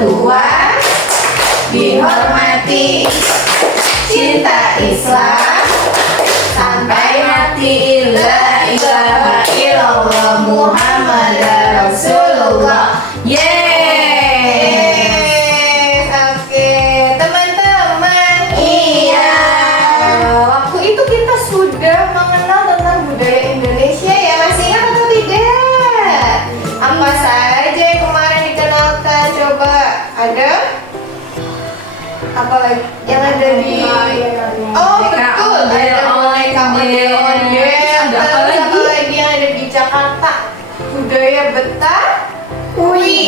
tua dihormati, cinta Islam sampai hati. La ilaha illallah Muhammad Rasulullah. Yes, oke teman-teman. Iya. Waktu itu kita sudah mengenal tentang budaya Indonesia ya, masih ingat atau tidak? Apa saja yang kemarin dikenalkan? Coba ada? Apalagi yang ada di? Oh betul, ada boneka ondel-ondel. Ada apa Terus lagi? apa lagi yang ada di Jakarta? Budaya Betawi.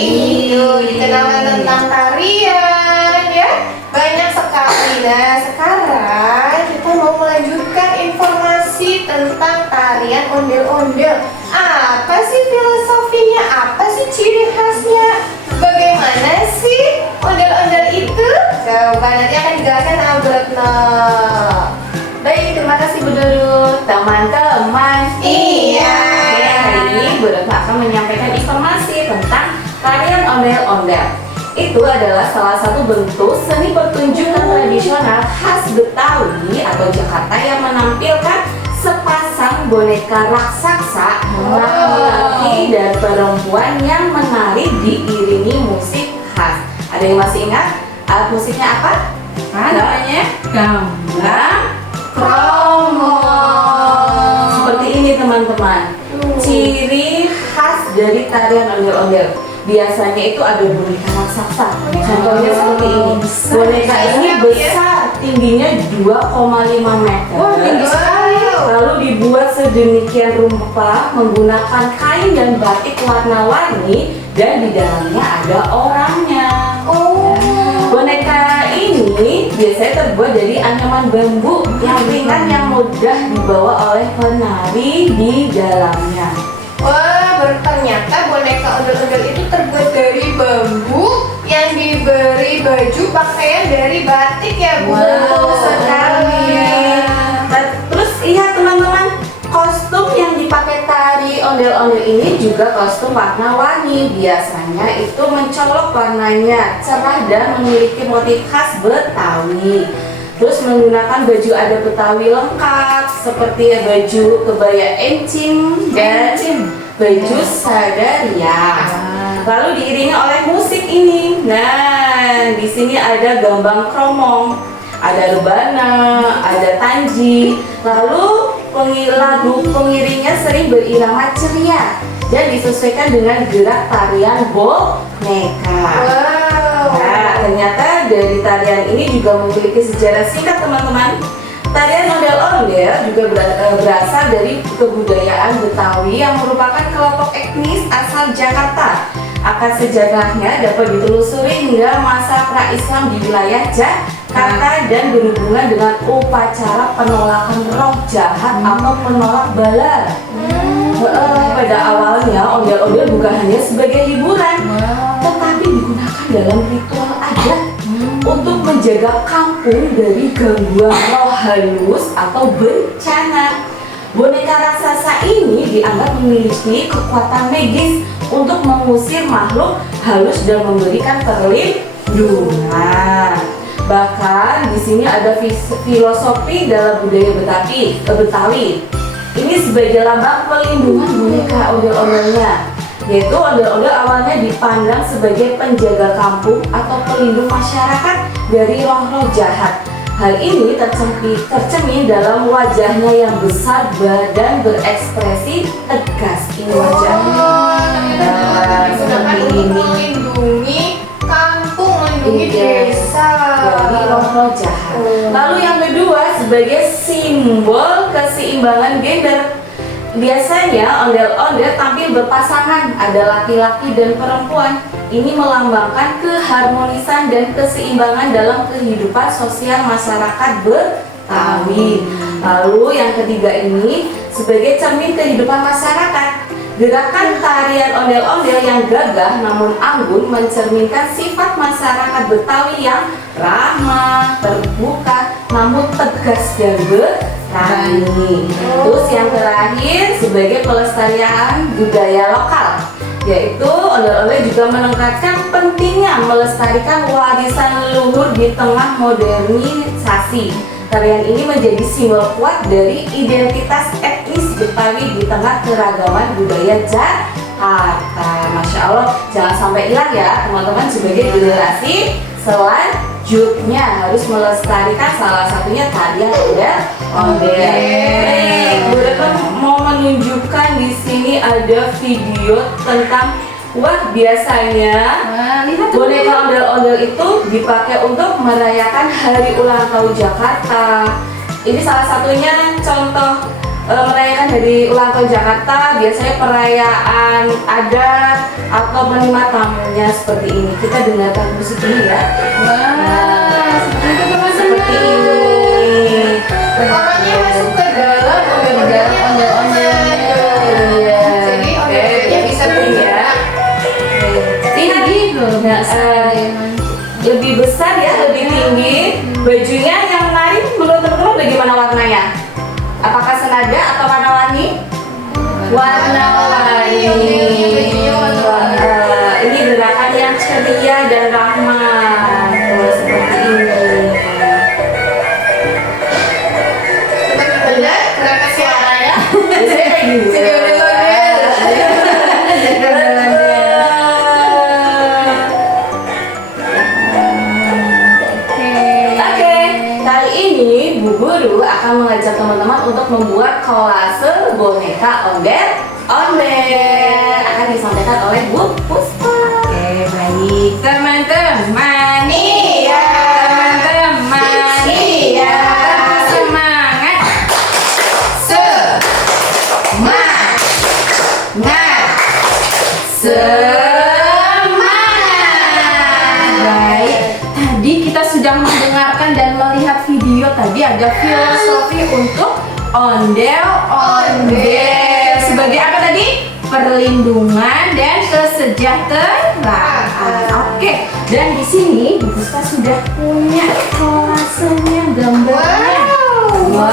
Itu dikenalkan tentang tarian ya. Banyak sekali. Nah sekarang kita mau melanjutkan informasi tentang tarian ondel-ondel. Apa sih filosofinya? Apa sih ciri khasnya? Bagaimana sih ondel-ondel itu? Coba nanti akan dijelaskan sama Bu Retno. Baik, terima kasih Bu Duru. Teman-teman, Iya. Oke, hari ini Bu Retno akan menyampaikan informasi tentang tarian ondel-ondel. Itu adalah salah satu bentuk seni pertunjukan tradisional khas Betawi atau Jakarta yang menampilkan sepasang boneka raksasa laki-laki dan perempuan yang menari diiringi musik khas. Ada yang masih ingat alat musiknya apa? Namanya gambang kromong. Seperti ini teman-teman. Ciri khas dari tarian ondel-ondel. Biasanya itu ada boneka raksasa. Contohnya seperti ini. Boneka ini besar, tingginya 2,5 meter. Wah, tinggi sekali. Lalu dibuat sedemikian rupa menggunakan kain dan batik warna-warni dan di dalamnya ada orangnya. Oh. Boneka ini biasanya terbuat dari anyaman bambu yang ringan yang mudah dibawa oleh penari di dalamnya. Wah, ternyata boneka ondel-ondel itu terbuat dari bambu yang diberi baju pakaian dari batik ya Bu. Betul sekali. Terus lihat teman-teman, kostum yang dipakai tari ondel-ondel ini juga kostum warna-warni. Biasanya itu mencolok warnanya, cerah dan memiliki motif khas Betawi. Terus menggunakan baju adat Betawi lengkap seperti baju kebaya encim dan baju sadaria. Lalu diiringi oleh musik ini. Nah, di sini ada gambang kromong, ada rebana, ada tanji. Lalu lagu pengiringnya sering berirama ceria dan disesuaikan dengan gerak tarian boneka. Wow. Nah, ternyata dari tarian ini juga memiliki sejarah singkat teman-teman. Tarian ondel-ondel juga berasal dari kebudayaan Betawi yang merupakan kelompok etnis asal Jakarta. Akar sejarahnya dapat ditelusuri hingga masa pra-Islam di wilayah Jakarta dan berhubungan dengan upacara penolakan roh jahat atau penolak bala. Pada awalnya ondel-ondel bukan hanya sebagai hiburan, tetapi digunakan dalam ritual adat untuk menjaga kampung dari gangguan roh halus atau bencana. Boneka raksasa ini dianggap memiliki kekuatan magis untuk mengusir makhluk halus dan memberikan perlindungan. Bahkan di sini ada filosofi dalam budaya Betawi. Ini sebagai lambang pelindungan boneka ondel-ondelnya, yaitu ondel-ondel awalnya dipandang sebagai penjaga kampung atau pelindung masyarakat dari roh-roh jahat. Hal ini tercermin dalam wajahnya yang besar dan berekspresi tegas. Ini wajahnya. Digunakan untuk melindungi kampung, melindungi desa dari roh-roh jahat. Lalu yang kedua sebagai simbol keseimbangan gender. Biasanya ondel-ondel tampil berpasangan, ada laki-laki dan perempuan. Ini melambangkan keharmonisan dan keseimbangan dalam kehidupan sosial masyarakat Betawi. Lalu yang ketiga ini sebagai cermin kehidupan masyarakat. Gerakan tarian ondel-ondel yang gagah namun anggun mencerminkan sifat masyarakat Betawi yang ramah, terbuka, namun tegas dan berani. Terus yang terakhir sebagai pelestarian budaya lokal. yaitu ondel-ondel juga menekankan pentingnya melestarikan warisan leluhur di tengah modernisasi. Tarian ini menjadi simbol kuat dari identitas etnis Betawi di tengah keragaman budaya Jakarta. Masya Allah, jangan sampai hilang ya teman-teman, sebagai generasi selanjutnya harus melestarikan salah satunya tarian ondel-ondel. Baik, Bu Retno mau menunjukkan di sini ada video tentang biasanya lihat boneka ondel-ondel itu dipakai untuk merayakan hari ulang tahun Jakarta. Ini salah satunya contoh merayakan hari ulang tahun Jakarta, biasanya perayaan adat atau menerima tamunya seperti ini. Kita dengarkan musik ini ya. Seperti ini. Orangnya masuk ke dalam ondel-ondelnya. Iya. Jadi ondel-ondelnya bisa bergerak. Tinggi, lebih besar ya, lebih tinggi. Bajunya yang menarik menurut teman-teman bagaimana warnanya? Apakah senada atau warna-warni? Warna-warni. Ini gerakan yang ceria dan ramah. Tuh, seperti ini. Coba kita lihat gerakan suaranya. Biasanya kayak gini. Jadi ondel-ondel. Oke, kali ini Bu Guru akan mengajak teman-teman untuk membuat kolase boneka ondel-ondel. Akan disampaikan oleh Bu Puspa. Oke, baik teman-teman. Iya. Teman-teman. Iya. Semangat. Semangat. Semangat. Baik. Tadi kita sudah mendengarkan dan melihat video. Tadi ada filosofi untuk ondel-ondel. Sebagai apa tadi? Perlindungan dan kesejahteraan. Oke. Dan di sini Bu Puspa sudah punya kolasenya, gambarnya. Wow.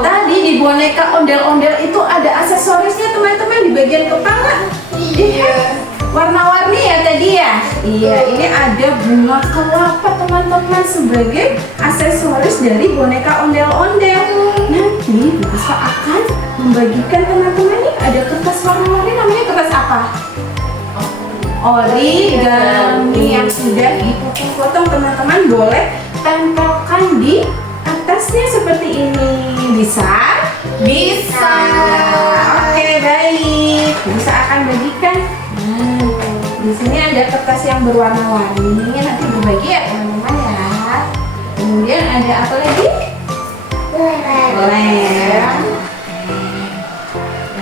Tadi di boneka ondel-ondel itu ada aksesorisnya teman-teman di bagian kepala. Iya. Warna-warni ya tadi ya. Iya, ini ada bunga kelapa teman-teman sebagai aksesoris dari boneka ondel-ondel. Nanti Bu Puspa akan membagikan teman-teman nih, ada kertas warna-warni, namanya kertas apa? Origami yang sudah dipotong-potong. Teman-teman boleh tempelkan di atasnya seperti ini. Bisa? Bisa. Oke, baik. Bisa akan bagikan. Di sini ada kertas yang berwarna-warni. Nanti berbagi ya teman-teman ya. Kemudian ada apa lagi? Lem.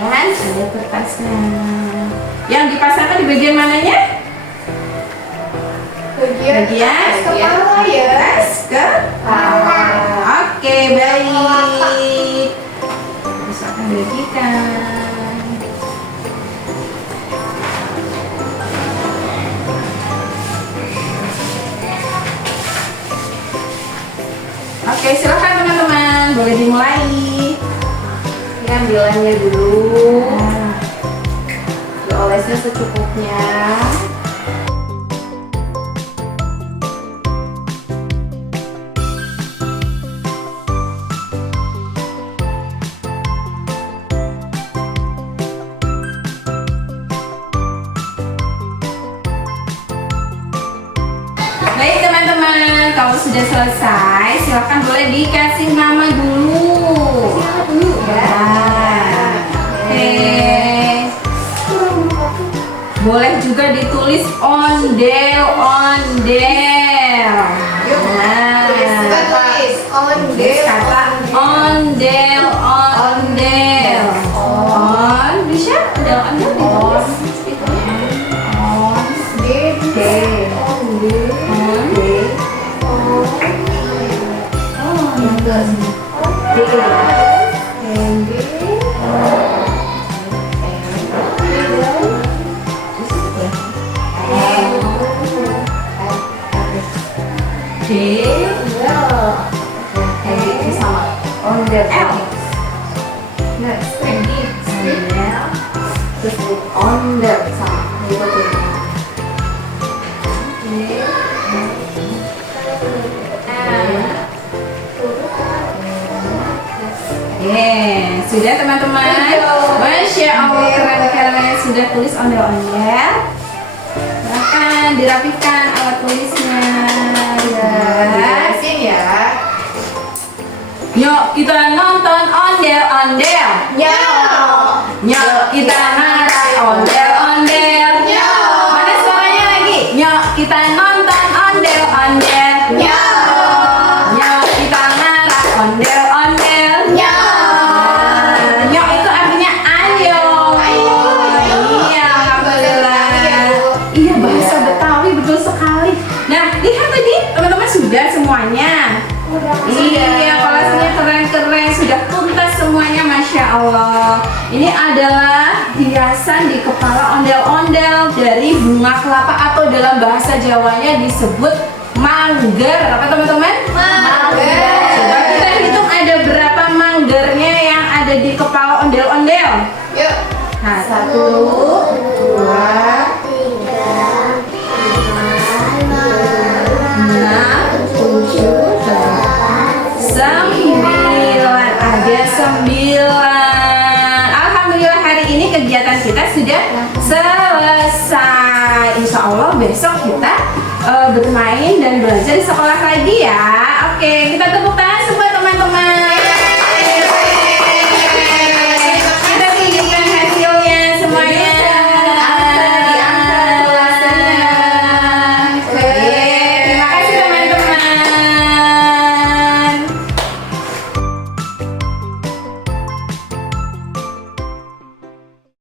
Dan ada kertasnya. Yang dipasangkan di bagian mananya? Bagian atas kepala ya. Atas kepala. Oke, baik. Bisa akan bagikan. Oke, silakan teman-teman, boleh dimulai. Ini ambilannya dulu. Diolesnya secukupnya. Baik teman-teman, kalau sudah selesai, silakan boleh dikasih nama dulu. Ya. Oke. Boleh juga ditulis ondel-ondel. Nah, Tulis ondel. kata ondel-ondel. On, bisa ondel-ondel ditulis. Ini sama ondel. L. Nah, Ondel. disebut ondel sama gitu tuh. Sudah teman-teman? Masya Allah, keren-keren sudah tulis ondel-ondel. Silakan dirapikan alat tulisnya. Jelasin ya. Yuk kita nonton ondel-ondel. Yuk kita ngarai ondel-ondel. Mana suaranya lagi? Yuk kita nonton ondel-ondel. Yuk kita ngarai ondel-ondel. Yuk itu artinya ayo. Iya, alhamdulillah. Iya, bahasa Betawi betul sekali. Nah, lihat tadi teman-teman sudah semuanya. Iya, kolasinya keren-keren, sudah tuntas semuanya, Masya Allah. Ini adalah hiasan di kepala ondel-ondel dari bunga kelapa atau dalam bahasa Jawanya disebut manggar. Apa teman-teman?